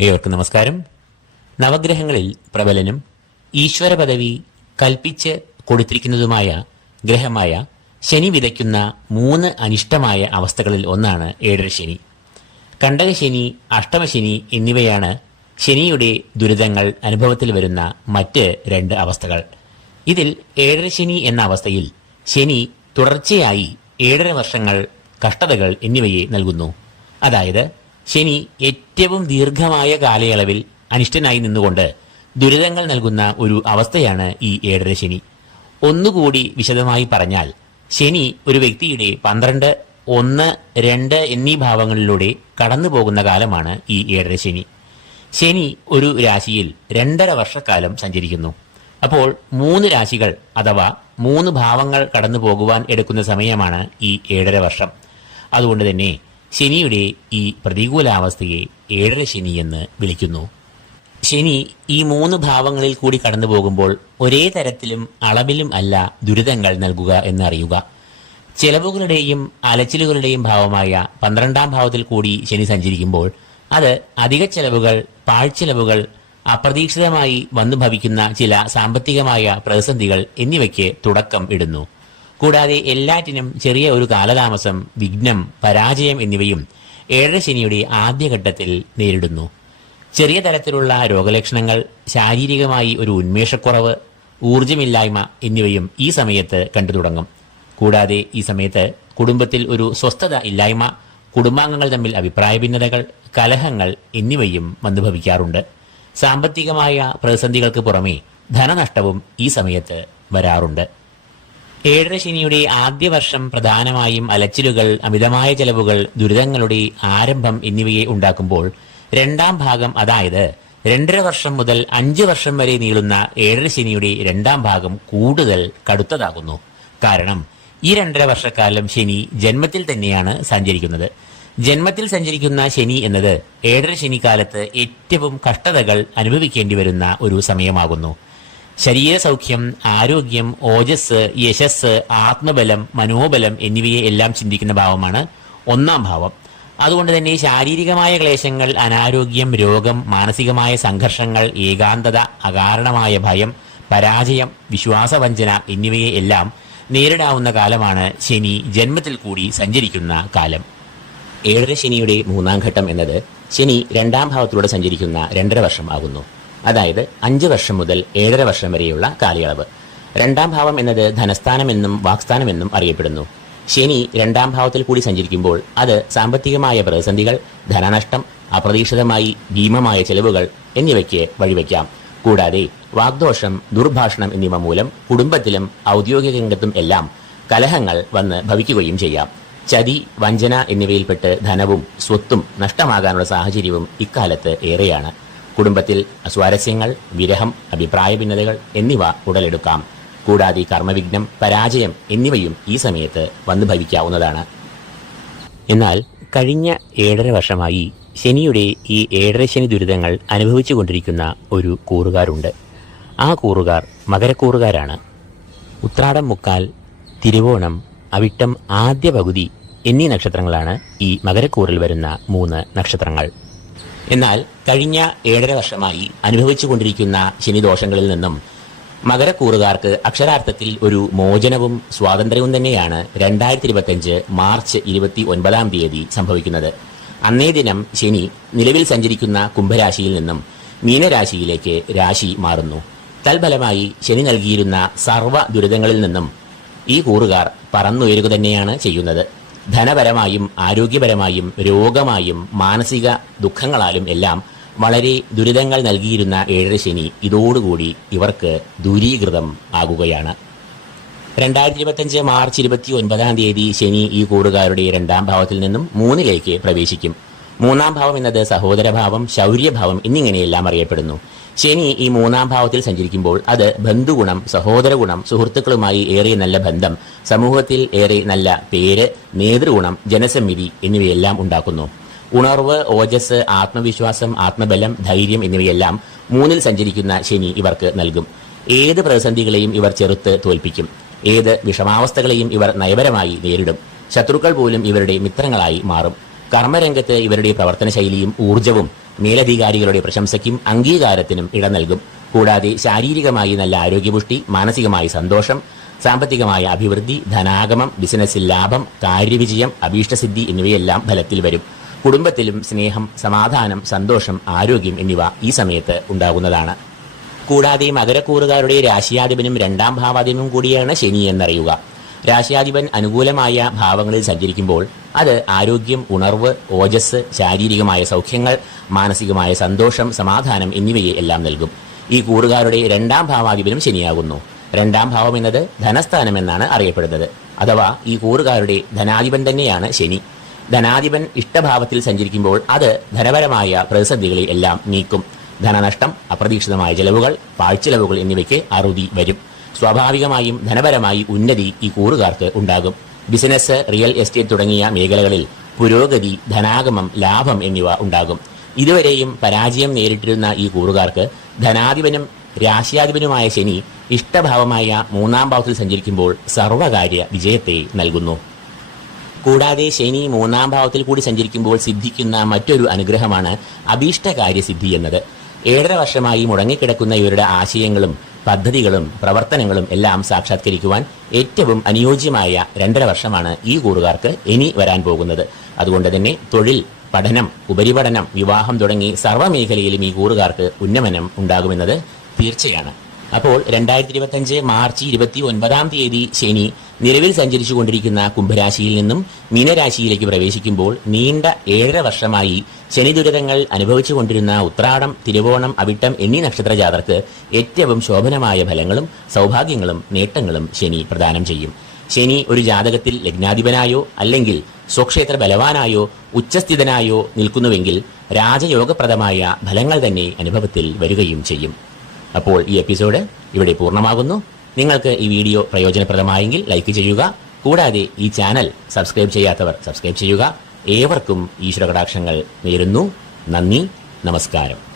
ഏവർക്കും നമസ്കാരം. നവഗ്രഹങ്ങളിൽ പ്രബലനും ഈശ്വര പദവി കൽപ്പിച്ച് കൊടുത്തിരിക്കുന്നതുമായ ഗ്രഹമായ ശനി വിതയ്ക്കുന്ന മൂന്ന് അനിഷ്ടമായ അവസ്ഥകളിൽ ഒന്നാണ് ഏഴര ശനി. കണ്ടകശനി അഷ്ടമശനി എന്നിവയാണ് ശനിയുടെ ദുരിതങ്ങൾ അനുഭവത്തിൽ വരുന്ന മറ്റ് രണ്ട് അവസ്ഥകൾ. ഇതിൽ ഏഴര ശനി എന്ന അവസ്ഥയിൽ ശനി തുടർച്ചയായി ഏഴര വർഷങ്ങൾ കഷ്ടതകൾ എന്നിവയെ നൽകുന്നു. അതായത് ശനി ഏറ്റവും ദീർഘമായ കാലയളവിൽ അനിഷ്ടനായി നിന്നുകൊണ്ട് ദുരിതങ്ങൾ നൽകുന്ന ഒരു അവസ്ഥയാണ് ഈ ഏഴര ശനി. ഒന്നുകൂടി വിശദമായി പറഞ്ഞാൽ ശനി ഒരു വ്യക്തിയുടെ പന്ത്രണ്ട് ഒന്ന് രണ്ട് എന്നീ ഭാവങ്ങളിലൂടെ കടന്നു പോകുന്ന കാലമാണ് ഈ ഏഴര ശനി. ശനി ഒരു രാശിയിൽ രണ്ടര വർഷക്കാലം സഞ്ചരിക്കുന്നു. അപ്പോൾ മൂന്ന് രാശികൾ അഥവാ മൂന്ന് ഭാവങ്ങൾ കടന്നു പോകുവാൻ എടുക്കുന്ന സമയമാണ് ഈ ഏഴര വർഷം. അതുകൊണ്ട് തന്നെ ശനിയുടെ ഈ പ്രതികൂലാവസ്ഥയെ ഏഴര ശനി എന്ന് വിളിക്കുന്നു. ശനി ഈ മൂന്ന് ഭാവങ്ങളിൽ കൂടി കടന്നു പോകുമ്പോൾ ഒരേ തരത്തിലും അളവിലും അല്ല ദുരിതങ്ങൾ നൽകുക എന്നറിയുക. ചെലവുകളുടെയും അലച്ചിലുകളുടെയും ഭാവമായ പന്ത്രണ്ടാം ഭാവത്തിൽ കൂടി ശനി സഞ്ചരിക്കുമ്പോൾ അത് അധിക ചെലവുകൾ പാഴ്ചെലവുകൾ അപ്രതീക്ഷിതമായി വന്നു ഭവിക്കുന്ന ചില സാമ്പത്തികമായ പ്രതിസന്ധികൾ എന്നിവയ്ക്ക് തുടക്കം ഇടുന്നു. കൂടാതെ എല്ലാറ്റിനും ചെറിയ ഒരു കാലതാമസം വിഘ്നം പരാജയം എന്നിവയും ഏഴര ശനിയുടെ ആദ്യഘട്ടത്തിൽ നേരിടുന്നു. ചെറിയ തരത്തിലുള്ള രോഗലക്ഷണങ്ങൾ ശാരീരികമായി ഒരു ഉന്മേഷക്കുറവ് ഊർജമില്ലായ്മ എന്നിവയും ഈ സമയത്ത് കണ്ടു തുടങ്ങും. കൂടാതെ ഈ സമയത്ത് കുടുംബത്തിൽ ഒരു സ്വസ്ഥത ഇല്ലായ്മ കുടുംബാംഗങ്ങൾ തമ്മിൽ അഭിപ്രായ ഭിന്നതകൾ കലഹങ്ങൾ എന്നിവയും വന്നുഭവിക്കാറുണ്ട് സാമ്പത്തികമായ പ്രതിസന്ധികൾക്ക് പുറമെ ധനനഷ്ടവും ഈ സമയത്ത് വരാറുണ്ട്. ഏഴര ശനിയുടെ ആദ്യ വർഷം പ്രധാനമായും അലച്ചിലുകൾ അമിതമായ ചെലവുകൾ ദുരിതങ്ങളുടെ ആരംഭം എന്നിവയെ ഉണ്ടാക്കുമ്പോൾ രണ്ടാം ഭാഗം അതായത് രണ്ടര വർഷം മുതൽ അഞ്ച് വർഷം വരെ നീളുന്ന ഏഴര ശനിയുടെ രണ്ടാം ഭാഗം കൂടുതൽ കടുത്തതാകുന്നു. കാരണം ഈ രണ്ടര വർഷക്കാലം ശനി ജന്മത്തിൽ തന്നെയാണ് സഞ്ചരിക്കുന്നത്. ജന്മത്തിൽ സഞ്ചരിക്കുന്ന ശനി എന്നത് ഏഴര ശനിക്കാലത്ത് ഏറ്റവും കഷ്ടതകൾ അനുഭവിക്കേണ്ടി വരുന്ന ഒരു സമയമാകുന്നു. ശരീര സൗഖ്യം ആരോഗ്യം ഓജസ് യശസ് ആത്മബലം മനോബലം എന്നിവയെ എല്ലാം ചിന്തിക്കുന്ന ഭാവമാണ് ഒന്നാം ഭാവം. അതുകൊണ്ട് തന്നെ ശാരീരികമായ ക്ലേശങ്ങൾ അനാരോഗ്യം രോഗം മാനസികമായ സംഘർഷങ്ങൾ ഏകാന്തത അകാരണമായ ഭയം പരാജയം വിശ്വാസവഞ്ചന എന്നിവയെ എല്ലാം നേരിടാവുന്ന കാലമാണ് ശനി. ജന്മത്തിൽ കൂടി സഞ്ചരിക്കുന്ന കാലം. ഏഴര ശനിയുടെ മൂന്നാം ഘട്ടം എന്നത് ശനി രണ്ടാം ഭാവത്തിലൂടെ സഞ്ചരിക്കുന്ന രണ്ടര വർഷം ആകുന്നു. അതായത് അഞ്ച് വർഷം മുതൽ ഏഴര വർഷം വരെയുള്ള കാലയളവ്. രണ്ടാം ഭാവം എന്നത് ധനസ്ഥാനമെന്നും വാക്സ്ഥാനമെന്നും അറിയപ്പെടുന്നു. ശനി രണ്ടാം ഭാവത്തിൽ കൂടി സഞ്ചരിക്കുമ്പോൾ അത് സാമ്പത്തികമായ പ്രതിസന്ധികൾ ധനനഷ്ടം അപ്രതീക്ഷിതമായി ഭീമമായ ചെലവുകൾ എന്നിവയ്ക്ക് വഴിവെക്കാം. കൂടാതെ വാഗ്ദോഷം ദുർഭാഷണം എന്നിവ മൂലം കുടുംബത്തിലും ഔദ്യോഗിക രംഗത്തും എല്ലാം കലഹങ്ങൾ വന്ന് ഭവിക്കുകയും ചെയ്യാം. ചതി വഞ്ചന എന്നിവയിൽപ്പെട്ട് ധനവും സ്വത്തും നഷ്ടമാകാനുള്ള സാഹചര്യവും ഇക്കാലത്ത് ഏറെയാണ്. കുടുംബത്തിൽ സ്വാരസ്യങ്ങൾ വിരഹം അഭിപ്രായ ഭിന്നതകൾ എന്നിവ ഉടലെടുക്കാം. കൂടാതെ കർമ്മവിഘ്നം പരാജയം എന്നിവയും ഈ സമയത്ത് വന്നു ഭവിക്കാവുന്നതാണ്. എന്നാൽ കഴിഞ്ഞ ഏഴര വർഷമായി ശനിയുടെ ഈ ഏഴര ശനി ദുരിതങ്ങൾ അനുഭവിച്ചുകൊണ്ടിരിക്കുന്ന ഒരു കൂറുകാരുണ്ട്. ആ കൂറുകാർ മകരക്കൂറുകാരാണ്. ഉത്രാടം മുക്കാൽ തിരുവോണം അവിട്ടം ആദ്യ പകുതി എന്നീ നക്ഷത്രങ്ങളാണ് ഈ മകരക്കൂറിൽ വരുന്ന മൂന്ന് നക്ഷത്രങ്ങൾ. എന്നാൽ കഴിഞ്ഞ ഏഴര വർഷമായി അനുഭവിച്ചുകൊണ്ടിരിക്കുന്ന ശനിദോഷങ്ങളിൽ നിന്നും മകരക്കൂറുകാർക്ക് അക്ഷരാർത്ഥത്തിൽ ഒരു മോചനവും സ്വാതന്ത്ര്യവും തന്നെയാണ് രണ്ടായിരത്തി ഇരുപത്തിയഞ്ച് മാർച്ച് ഇരുപത്തി ഒൻപതാം തീയതി സംഭവിക്കുന്നത്. അന്നേ ദിനം ശനി നിലവിൽ സഞ്ചരിക്കുന്ന കുംഭരാശിയിൽ നിന്നും മീനരാശിയിലേക്ക് രാശി മാറുന്നു. തൽഫലമായി ശനി നൽകിയിരുന്ന സർവ ദുരിതങ്ങളിൽ നിന്നും ഈ കൂറുകാർ പറന്നുയരുക തന്നെയാണ് ചെയ്യുന്നത്. ധനപരമായും ആരോഗ്യപരമായും രോഗമായും മാനസിക ദുഃഖങ്ങളാലും എല്ലാം വളരെ ദുരിതങ്ങൾ നൽകിയിരുന്ന ഏഴര ശനി ഇതോടുകൂടി ഇവർക്ക് ദൂരീകൃതം ആകുകയാണ്. രണ്ടായിരത്തി ഇരുപത്തഞ്ച് മാർച്ച് ഇരുപത്തി ഒൻപതാം തീയതി ശനി ഈ കൂടുകാരുടെ രണ്ടാം ഭാവത്തിൽ നിന്നും മൂന്നിലേക്ക് പ്രവേശിക്കും. മൂന്നാം ഭാവം എന്നത് സഹോദരഭാവം ശൗര്യഭാവം എന്നിങ്ങനെയെല്ലാം അറിയപ്പെടുന്നു. ശനി ഈ മൂന്നാം ഭാവത്തിൽ സഞ്ചരിക്കുമ്പോൾ അത് ബന്ധുഗുണം സഹോദരഗുണം സുഹൃത്തുക്കളുമായി ഏറെ നല്ല ബന്ധം സമൂഹത്തിൽ ഏറെ നല്ല പേര് നേതൃഗുണം ജനസമിതി എന്നിവയെല്ലാം ഉണ്ടാക്കുന്നു. ഉണർവ് ഓജസ് ആത്മവിശ്വാസം ആത്മബലം ധൈര്യം എന്നിവയെല്ലാം മൂന്നിൽ സഞ്ചരിക്കുന്ന ശനി ഇവർക്ക് നൽകും. ഏത് പ്രതിസന്ധികളെയും ഇവർ ചെറുത്ത് തോൽപ്പിക്കും. ഏത് വിഷമാവസ്ഥകളെയും ഇവർ നയപരമായി നേരിടും. ശത്രുക്കൾ പോലും ഇവരുടെ മിത്രങ്ങളായി മാറും. കർമ്മരംഗത്ത് ഇവരുടെ പ്രവർത്തന ശൈലിയും ഊർജവും മേലധികാരികളുടെ പ്രശംസയ്ക്കും അംഗീകാരത്തിനും ഇട നൽകും. കൂടാതെ ശാരീരികമായി നല്ല ആരോഗ്യപുഷ്ടി മാനസികമായി സന്തോഷം സാമ്പത്തികമായ അഭിവൃദ്ധി ധനാഗമം ബിസിനസ്സിൽ ലാഭം കാര്യവിജയം അഭീഷ്ടസിദ്ധി എന്നിവയെല്ലാം ഫലത്തിൽ വരും. കുടുംബത്തിലും സ്നേഹം സമാധാനം സന്തോഷം ആരോഗ്യം എന്നിവ ഈ സമയത്ത് ഉണ്ടാകുന്നതാണ്. കൂടാതെ മകരക്കൂറുകാരുടെ രാശിയാധിപനും രണ്ടാം ഭാവാധിപനും കൂടിയാണ് ശനി എന്നറിയുക. രാശിയാധിപൻ അനുകൂലമായ ഭാവങ്ങളിൽ സഞ്ചരിക്കുമ്പോൾ അത് ആരോഗ്യം ഉണർവ് ഓജസ് ശാരീരികമായ സൗഖ്യങ്ങൾ മാനസികമായ സന്തോഷം സമാധാനം എന്നിവയെ എല്ലാം നൽകും. ഈ കൂറുകാരുടെ രണ്ടാം ഭാവാധിപനും ശനിയാകുന്നു. രണ്ടാം ഭാവം എന്നത് ധനസ്ഥാനം എന്നാണ് അറിയപ്പെടുന്നത്. അഥവാ ഈ കൂറുകാരുടെ ധനാധിപൻ തന്നെയാണ് ശനി. ധനാധിപൻ ഇഷ്ടഭാവത്തിൽ സഞ്ചരിക്കുമ്പോൾ അത് ധനപരമായ പ്രതിസന്ധികളെ എല്ലാം നീക്കും. ധനനഷ്ടം അപ്രതീക്ഷിതമായ ചെലവുകൾ പാഴ്ചെലവുകൾ എന്നിവയ്ക്ക് അറുതി വരും. സ്വാഭാവികമായും ധനപരമായി ഉന്നതി ഈ കൂറുകാർക്ക് ഉണ്ടാകും. ബിസിനസ് റിയൽ എസ്റ്റേറ്റ് തുടങ്ങിയ മേഖലകളിൽ പുരോഗതി ധനാഗമം ലാഭം എന്നിവ ഉണ്ടാകും. ഇതുവരെയും പരാജയം നേരിട്ടിരുന്ന ഈ കൂറുകാർക്ക് ധനാധിപനും രാശിയാധിപനുമായ ശനി ഇഷ്ടഭാവമായ മൂന്നാം ഭാവത്തിൽ സഞ്ചരിക്കുമ്പോൾ സർവകാര്യ വിജയത്തെ നൽകുന്നു. കൂടാതെ ശനി മൂന്നാം ഭാവത്തിൽ കൂടി സഞ്ചരിക്കുമ്പോൾ സിദ്ധിക്കുന്ന മറ്റൊരു അനുഗ്രഹമാണ് അഭീഷ്ടകാര്യസിദ്ധി എന്നത്. ഏഴര വർഷമായി മുടങ്ങിക്കിടക്കുന്ന ഇവരുടെ ആശയങ്ങളും പദ്ധതികളും പ്രവർത്തനങ്ങളും എല്ലാം സാക്ഷാത്കരിക്കുവാൻ ഏറ്റവും അനുയോജ്യമായ രണ്ടര വർഷമാണ് ഈ കൂറുകാർക്ക് ഇനി വരാൻ പോകുന്നത്. അതുകൊണ്ട് തന്നെ തൊഴിൽ പഠനം ഉപരിപഠനം വിവാഹം തുടങ്ങി സർവമേഖലയിലും ഈ കൂറുകാർക്ക് ഉന്നമനം ഉണ്ടാകുമെന്നത് തീർച്ചയാണ്. അപ്പോൾ രണ്ടായിരത്തി ഇരുപത്തഞ്ച് മാർച്ച് ഇരുപത്തി ഒൻപതാം തീയതി ശനി നിലവിൽ സഞ്ചരിച്ചു കൊണ്ടിരിക്കുന്ന കുംഭരാശിയിൽ നിന്നും മീനരാശിയിലേക്ക് പ്രവേശിക്കുമ്പോൾ നീണ്ട ഏഴര വർഷമായി ശനി ദുരിതങ്ങൾ അനുഭവിച്ചു കൊണ്ടിരുന്ന ഉത്രാടം തിരുവോണം അവിട്ടം എന്നീ നക്ഷത്ര ജാതർക്ക് ഏറ്റവും ശോഭനമായ ഫലങ്ങളും സൗഭാഗ്യങ്ങളും നേട്ടങ്ങളും ശനി പ്രദാനം ചെയ്യും. ശനി ഒരു ജാതകത്തിൽ ലഗ്നാധിപനായോ അല്ലെങ്കിൽ സ്വക്ഷേത്ര ബലവാനായോ ഉച്ചസ്ഥിതനായോ നിൽക്കുന്നുവെങ്കിൽ രാജയോഗപ്രദമായ ഫലങ്ങൾ തന്നെ അനുഭവത്തിൽ വരികയും ചെയ്യും. അപ്പോൾ ഈ എപ്പിസോഡ് ഇവിടെ പൂർണമാകുന്നു. നിങ്ങൾക്ക് ഈ വീഡിയോ പ്രയോജനപ്രദമായെങ്കിൽ ലൈക്ക് ചെയ്യുക. കൂടാതെ ഈ ചാനൽ സബ്സ്ക്രൈബ് ചെയ്യാത്തവർ സബ്സ്ക്രൈബ് ചെയ്യുക. ഏവർക്കും ഈശ്വര കടാക്ഷങ്ങൾ നേരുന്നു. നന്ദി. നമസ്കാരം.